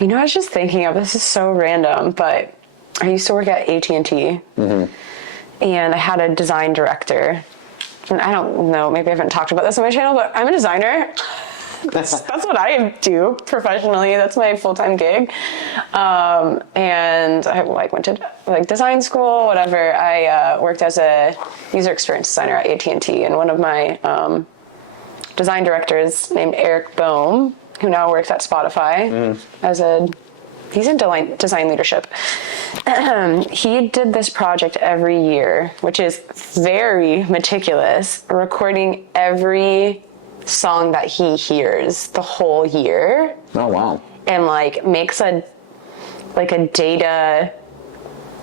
I was just thinking of, this is so random, but I used to work at AT&T, and I had a design director. And I don't know, maybe I haven't talked about this on my channel, but I'm a designer. That's what I do professionally. That's my full-time gig. And I like went to like design school, whatever. I worked as a user experience designer at AT&T, and one of my design directors named Eric Boehm, who now works at Spotify he's in design leadership. He did this project every year, which is very meticulous, recording every song that he hears the whole year. Oh, wow. And like makes a data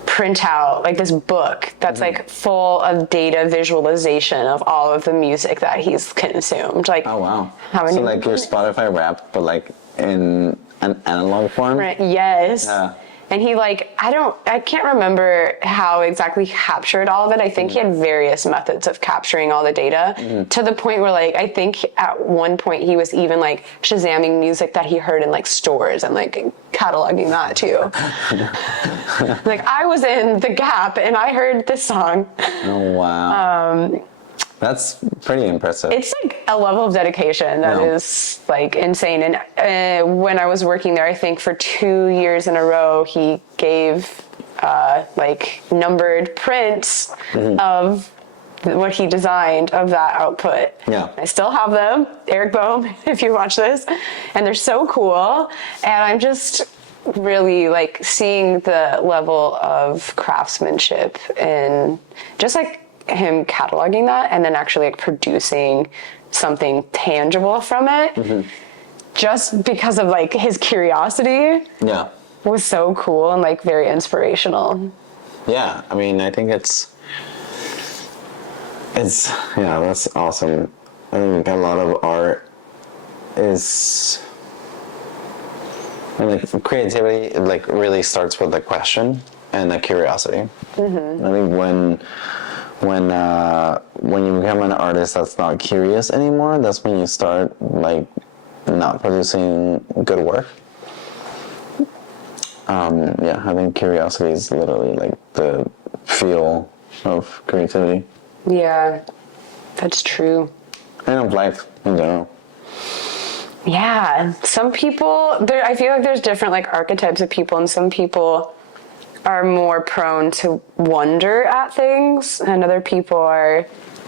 printout, like this book that's like full of data visualization of all of the music that he's consumed. Like, oh, wow. How many? So like your Spotify Wrapped, but like in an analog form? Right, yes. Yeah. And he I can't remember how exactly he captured all of it. I think he had various methods of capturing all the data to the point where like, I think at one point he was even like Shazamming music that he heard in like stores and like cataloging that too. Like I was in the Gap and I heard this song. Oh, wow. That's pretty impressive. It's like a level of dedication that is like insane. And when I was working there, I think for 2 years in a row, he gave like numbered prints of what he designed of that output. Yeah. I still have them, Eric Boehm, if you watch this, and they're so cool. And I'm just really like seeing the level of craftsmanship and just like him cataloging that and then actually like producing something tangible from it just because of like his curiosity was so cool and like very inspirational. Yeah, I mean, I think it's that's awesome. I think a lot of art is, and like creativity like really starts with a question and a curiosity. I think when you become an artist that's not curious anymore, that's when you start like not producing good work. I think curiosity is literally like the feel of creativity. Yeah, that's true. And of life in general. Yeah, some people, I feel like there's different like archetypes of people, and some people are more prone to wonder at things, and other people are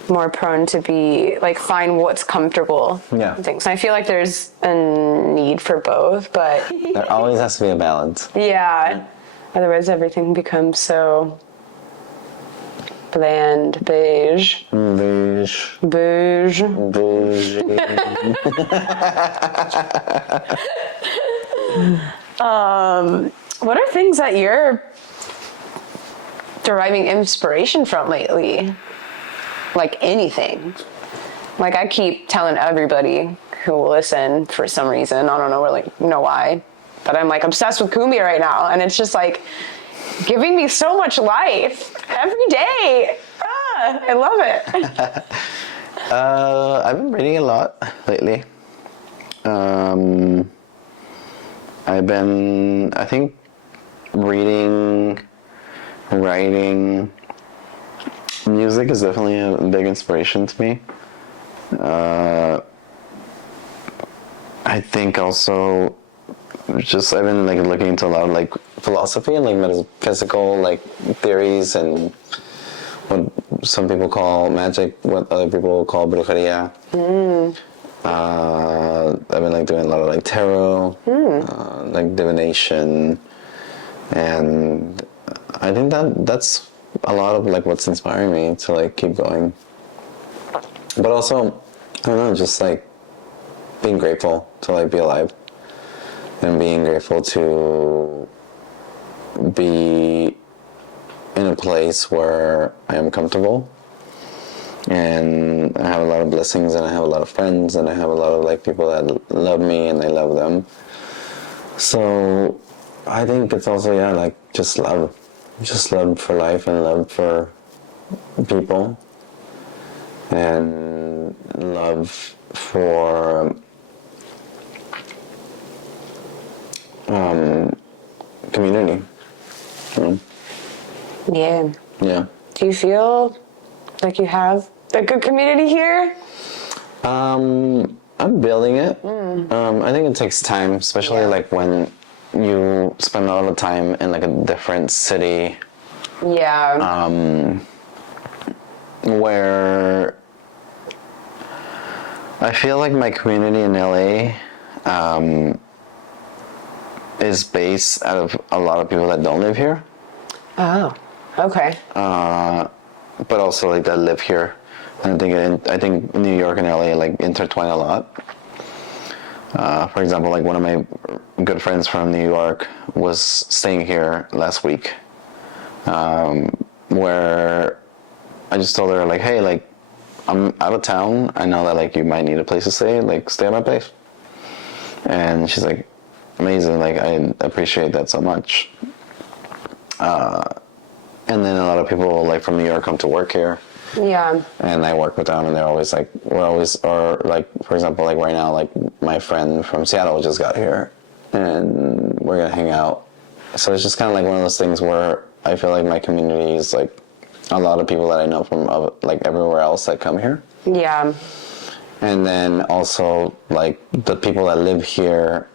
more prone to be like find what's comfortable in things. And I feel like there's a need for both, but there always has to be a balance. Yeah, otherwise everything becomes so bland, beige. What are things that you're deriving inspiration from lately? Like anything. Like I keep telling everybody who will listen for some reason, I don't know why, but I'm like obsessed with cumbia right now, and it's just like giving me so much life every day. I love it. I've been reading a lot lately. I've been, I think, reading, writing. Music is definitely a big inspiration to me. I think also just I've been like looking into a lot of like philosophy and like metaphysical like theories and what some people call magic, what other people call brujeria. I've been like doing a lot of like tarot, like divination, and I think that's a lot of like what's inspiring me to like keep going. But also, I don't know, just like being grateful to like be alive and being grateful to be in a place where I am comfortable and I have a lot of blessings and I have a lot of friends and I have a lot of like people that love me and I love them. So I think it's also, yeah, like just love for life and love for people and love for community. Yeah. Yeah. Do you feel like you have a good community here? I'm building it. I think it takes time, especially like when you spend a lot of time in like a different city. Yeah. Where I feel like my community in LA is based out of a lot of people that don't live here. Oh, okay. But also like that live here. And I think New York and LA like intertwine a lot. For example, like one of my good friends from New York was staying here last week, where I just told her like, hey, like I'm out of town. I know that like you might need a place to stay. Like stay at my place. And she's like, amazing. Like I appreciate that so much. And then a lot of people like from New York come to work here. Yeah. And I work with them and they're always like, or like, for example, like right now, like my friend from Seattle just got here and we're going to hang out. So it's just kind of like one of those things where I feel like my community is like a lot of people that I know from like everywhere else that come here. Yeah. And then also like the people that live here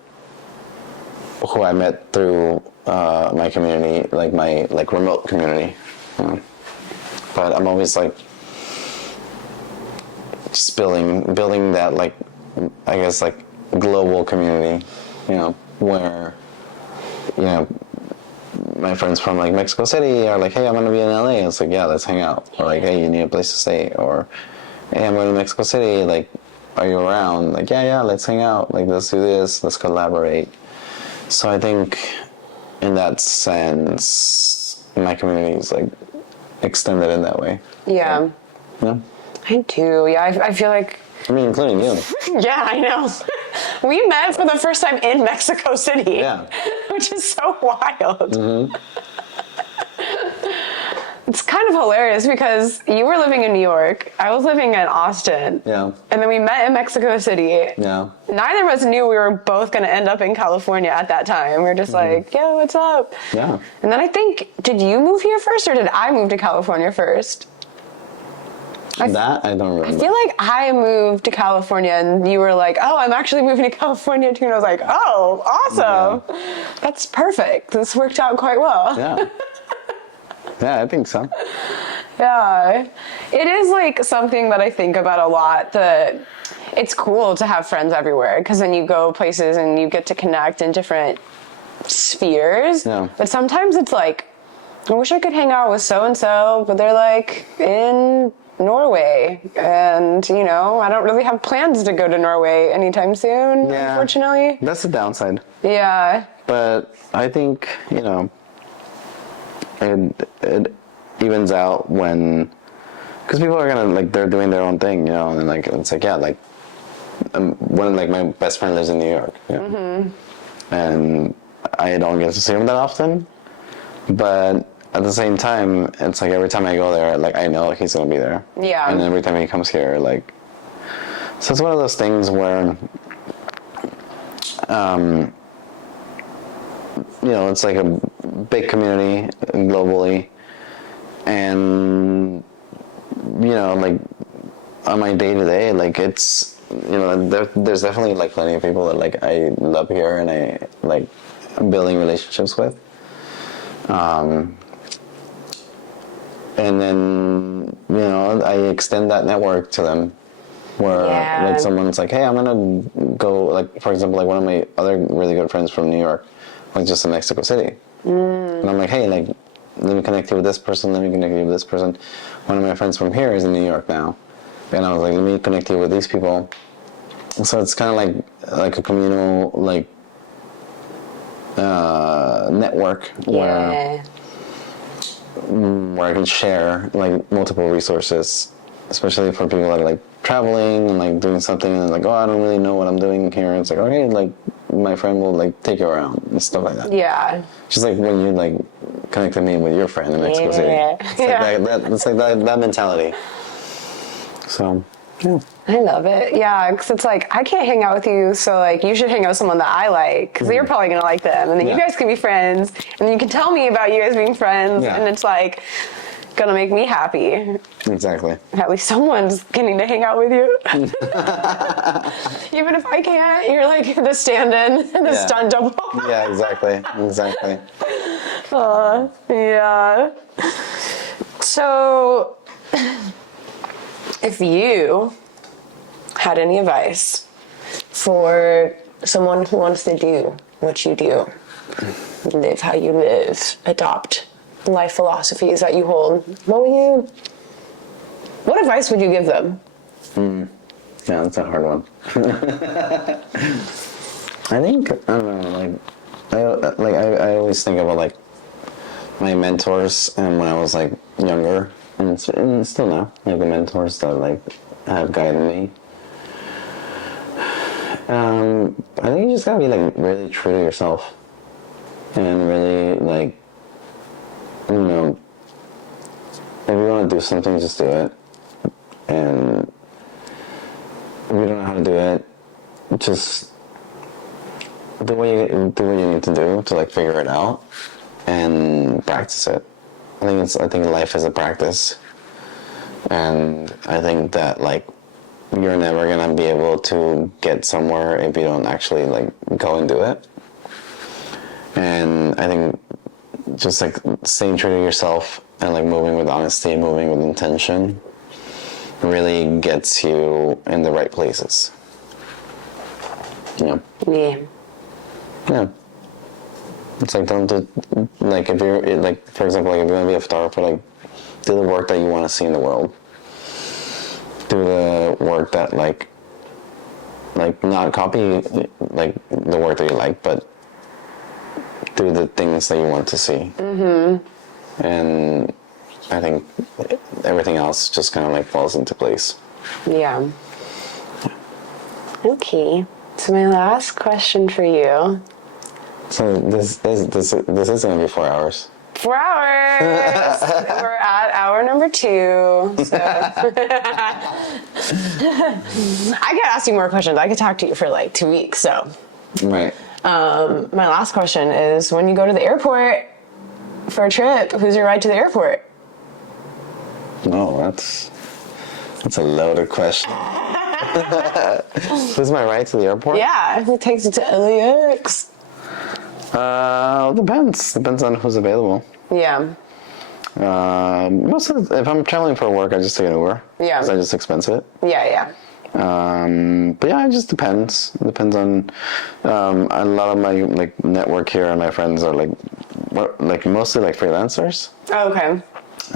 who I met through my community, like my like remote community. But I'm always like just building that like I guess like global community, you know, where you know my friends from like Mexico City are like, hey, I'm gonna be in LA. It's like, yeah, let's hang out. Or like, hey, you need a place to stay. Or hey, I'm going to Mexico City. Like, are you around? Like, yeah, let's hang out. Like, let's do this. Let's collaborate. So I think in that sense, my community is like extended in that way. Yeah. Like, yeah. I do. Yeah, I feel like... I mean, including you. Yeah, I know. We met for the first time in Mexico City. Yeah. Which is so wild. Mm-hmm. It's kind of hilarious because you were living in New York. I was living in Austin. Yeah. And then we met in Mexico City. Yeah. Neither of us knew we were both going to end up in California at that time. We were just like, yo, what's up? Yeah. And then I think, did you move here first or did I move to California first? That I don't remember. I feel like I moved to California and you were like, oh, I'm actually moving to California too. And I was like, oh, awesome. Yeah. That's perfect. This worked out quite well. Yeah. Yeah, I think so. Yeah. It is like something that I think about a lot, that it's cool to have friends everywhere because then you go places and you get to connect in different spheres. Yeah. But sometimes it's like, I wish I could hang out with so-and-so, but they're like in Norway, and you know, I don't really have plans to go to Norway anytime soon, unfortunately. That's the downside. Yeah. But I think, you know, it evens out when, because people are gonna like, they're doing their own thing, you know, and like it's like, yeah, like one like my best friend lives in New York, you know? Mm-hmm. And I don't get to see him that often, but at the same time, it's like every time I go there, like I know he's gonna be there. Yeah. And every time he comes here, like So it's one of those things where, it's like a big community globally, and like on my day to day, like it's there's definitely like plenty of people that like I love here and I like building relationships with, and then I extend that network to them. Where like someone's like, hey, I'm gonna go, like for example, like one of my other really good friends from New York, like just in Mexico City, and I'm like, hey, like let me connect you with this person, let me connect you with this person. One of my friends from here is in New York now, and I was like, let me connect you with these people. So it's kind of like a communal like network where I can share like multiple resources, especially for people that are like traveling and like doing something and like, oh, I don't really know what I'm doing here. It's like, okay, like my friend will like take you around and stuff like that. Yeah. Just like when you like connected me with your friend in Mexico City. It's like that mentality. So, yeah. I love it. Yeah, because it's like, I can't hang out with you, so like you should hang out with someone that I like, because you're probably going to like them. And then you guys can be friends, and then you can tell me about you guys being friends, and it's like gonna make me happy. Exactly. At least someone's getting to hang out with you. Even if I can't, you're like the stand-in, the stunt double. Yeah, exactly. Yeah. So, if you had any advice for someone who wants to do what you do, live how you live, adopt life philosophies that you hold, what advice would you give them? Yeah, that's a hard one. I think, I don't know, I always think about like my mentors and when I was like younger, and still now, like the mentors that like have guided me. I think you just gotta be like really true to yourself and really like, if you want to do something, just do it. And if you don't know how to do it, just do what you need to do to like figure it out and practice it. I think life is a practice, and I think that like you're never gonna be able to get somewhere if you don't actually like go and do it. And I think just like staying true to yourself and like moving with honesty, moving with intention really gets you in the right places. Yeah. It's like don't do, like if you're like, for example, like if you're gonna be a photographer, like do the work that you want to see in the world. Do the work that like not copy like the work that you like, but do the things that you want to see. And I think everything else just kind of like falls into place. Yeah. Okay. So my last question for you. So this is gonna be 4 hours. 4 hours. We're at hour number 2. So I could ask you more questions. I could talk to you for like 2 weeks. So. Right. My last question is: when you go to the airport for a trip, who's your ride to the airport? No, that's a loaded question. Who's my ride to the airport? Yeah, who takes you to LAX? Depends on who's available. Yeah. If I'm traveling for work, I just take an Uber. Yeah. Because I just expense it. Yeah. But yeah, it just depends. It depends on a lot of my like network here, and my friends are like mostly like freelancers. Oh, okay.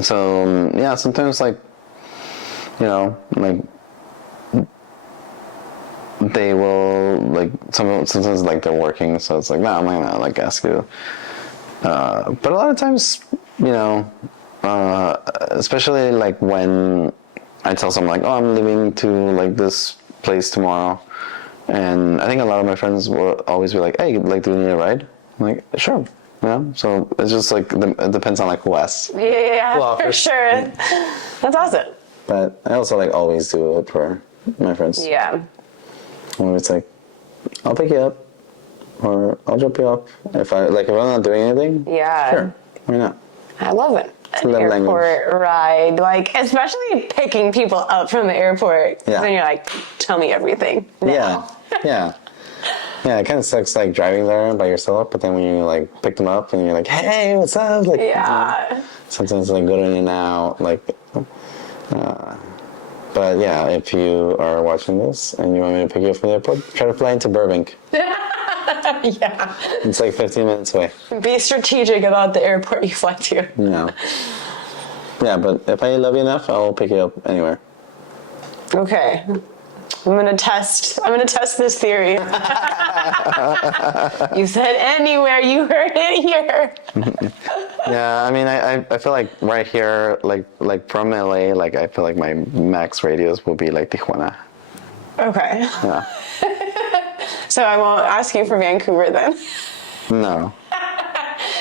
So yeah, sometimes like like they will like sometimes like they're working, so it's like no, I'm not gonna like ask you. But a lot of times, especially like when I tell someone like, oh, I'm leaving to like this place tomorrow, and I think a lot of my friends will always be like, hey, like, do you need a ride? I'm like, sure. So it's just like it depends on like who asks. Yeah, for sure. That's awesome. But I also like always do it for my friends. Yeah. Where it's like, I'll pick you up, or I'll drop you off. If I'm not doing anything, Yeah. sure, why not? I love it. An love airport ride, like especially picking people up from the airport. Yeah. Then you're like, tell me everything. Now. Yeah. It kind of sucks like driving there by yourself, but then when you like pick them up and you're like, hey, what's up? Like, Yeah. sometimes like good in and out, like. But yeah, if you are watching this and you want me to pick you up from the airport, try to fly into Burbank. Yeah. It's like 15 minutes away. Be strategic about the airport you fly to. No. Yeah, but if I love you enough, I'll pick you up anywhere. Okay. I'm gonna test this theory. You said anywhere, you heard it here. Yeah, I mean, I feel like right here, like from LA, like I feel like my max radius will be like Tijuana. Okay. Yeah. So I won't ask you for Vancouver then. No.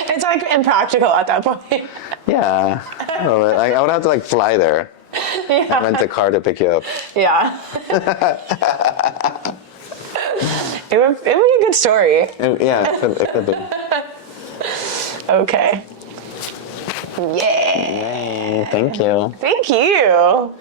It's like impractical at that point. Yeah. Well, I would have to like fly there. Yeah. Rent a car to pick you up. Yeah. It would be a good story. Yeah, it could be. Okay. Yeah. Yay, thank you. Thank you.